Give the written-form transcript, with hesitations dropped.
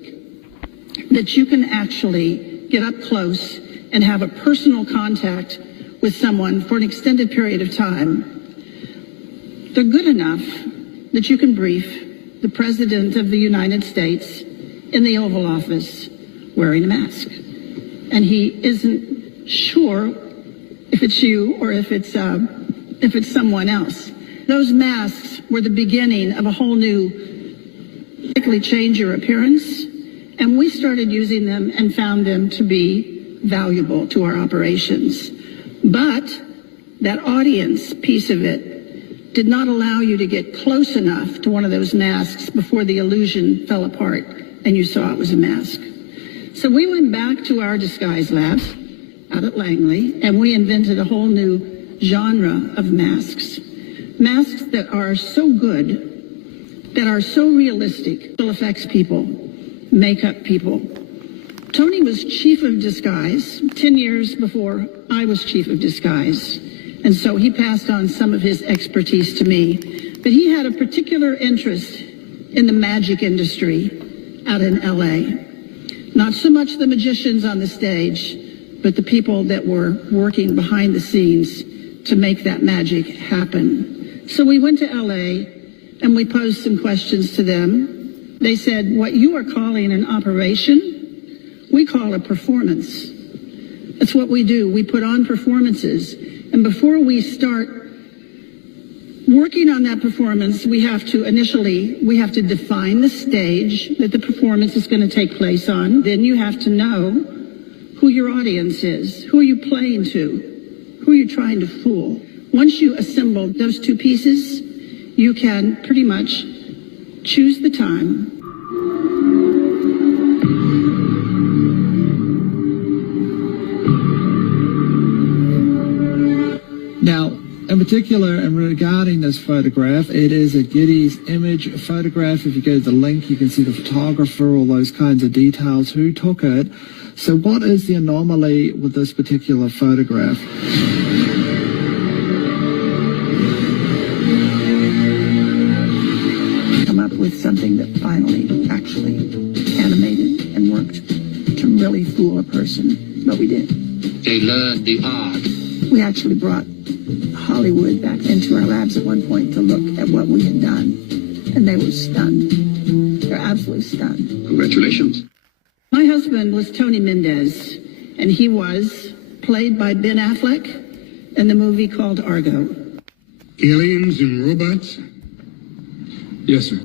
that you can actually get up close and have a personal contact with someone for an extended period of time. They're good enough that you can brief the President of the United States in the Oval Office wearing a mask. And he isn't sure if it's you or if it's someone else. Those masks were the beginning of a whole new, radically change your appearance. And we started using them and found them to be valuable to our operations. But that audience piece of it did not allow you to get close enough to one of those masks before the illusion fell apart and you saw it was a mask. So we went back to our disguise labs out at Langley and we invented a whole new genre of masks. Masks that are so good, that are so realistic, still affects people, makeup people. Tony was chief of disguise 10 years before I was chief of disguise. And so he passed on some of his expertise to me. But he had a particular interest in the magic industry out in LA. Not so much the magicians on the stage, but the people that were working behind the scenes to make that magic happen. So we went to LA and we posed some questions to them. They said, what you are calling an operation, we call a performance. That's what we do. We put on performances. And before we start working on that performance, we have to define the stage that the performance is going to take place on. Then you have to know who your audience is. Who are you playing to? Who are you trying to fool? Once you assemble those two pieces, you can pretty much choose the time. Now, in particular, and regarding this photograph, it is a Getty's image photograph. If you go to the link, you can see the photographer, all those kinds of details, who took it. So what is the anomaly with this particular photograph? Come up with something that finally actually animated and worked to really fool a person, but we did. They learned the art. We actually brought Hollywood back into our labs at one point to look at what we had done, and they were stunned. They're absolutely stunned. Congratulations. My husband was Tony Mendez, and he was played by Ben Affleck in the movie called Argo. Aliens and robots? Yes, sir.